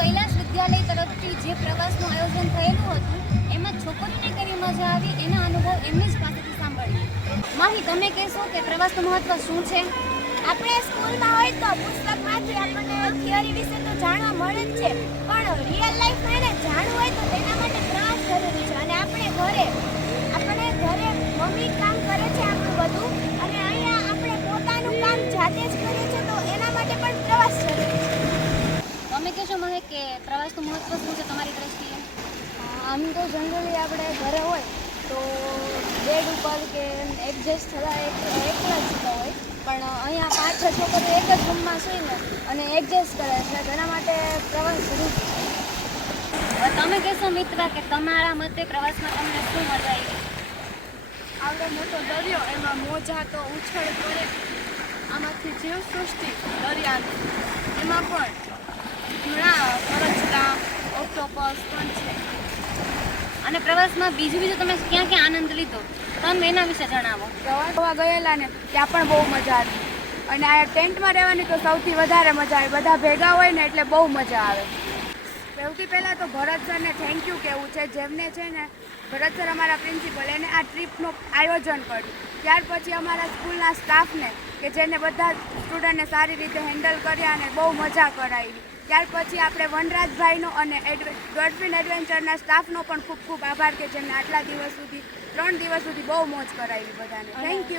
કૈલાસ વિદ્યાલય તરફથી જે પ્રવાસનું આયોજન થયેલું હતું એમાં છોકરીઓને કેવી મજા આવી એના અનુભવ એમની જ પાસેથી સાંભળીએ. માહી, તમે કહેશો કે પ્રવાસનું મહત્વ શું છે? આપણે સ્કૂલમાં હોય તો પુસ્તકમાંથી આપણને થિયરી વિશે તો જાણવા મળે જ છે, પણ રિયલ લાઈફમાં એને જાણવું હોય તો તેના માટે પ્રવાસ જરૂરી છે. અને આપણે ઘરે મમ્મી કામ કરે છે આપણું બધું, અને અહીંયા આપણે પોતાનું કામ જાતે જ કરીએ છીએ, તો એના માટે પણ પ્રવાસ જરૂરી છે. તમે કહેશો મને કે પ્રવાસનું મહત્વ શું છે તમારી દ્રષ્ટિએ? આમ તો જનરલી આપણે ઘરે હોય તો બેડ ઉપર કે એડજસ્ટ થતા એકલા જ હોય, પણ અહીંયા 5-6 છોકરીઓ એક જ રૂમમાં સૂઈને અને એડજસ્ટ કરે છે, તેના માટે પ્રવાસ જરૂરી છે. હવે તમે કહેશો મિત્ર કે તમારા મતે પ્રવાસમાં તમને શું મજા આવી? આવડો મોટો દરિયો, એમાં મોજા તો ઉછળ કરે, આમાંથી જીવસૃષ્ટિ દરિયાની, એમાં પણ ઘણા કરચલા ઓક્ટોપસ પણ છે. અને પ્રવાસમાં બીજું તમે ક્યાં આનંદ લીધો તમે એના વિશે જણાવો. પ્રવાસ જોવા ગયેલા ને ત્યાં પણ બહુ મજા આવી, અને આ ટેન્ટમાં રહેવાની તો સૌથી વધારે મજા આવે. બધા ભેગા હોય ને એટલે બહુ મજા આવે. સૌથી પહેલાં તો ભરત સરને થેન્ક યુ કહેવું છે, જેમને છે ને ભરત સર અમારા પ્રિન્સિપલ એને આ ટ્રીપનું આયોજન કર્યું. ત્યાર પછી અમારા સ્કૂલના સ્ટાફને કે જેને બધા સ્ટુડન્ટને સારી રીતે હેન્ડલ કર્યા અને બહુ મજા કરાવી. ત્યાર પછી આપણે વનરાજભાઈનો અને ડોલ્ફિન એડવેન્ચરના સ્ટાફનો પણ ખૂબ ખૂબ આભાર કે જેમને આટલા દિવસ સુધી 3 દિવસ સુધી બહુ મોજ કરાવી બધાને. Thank you.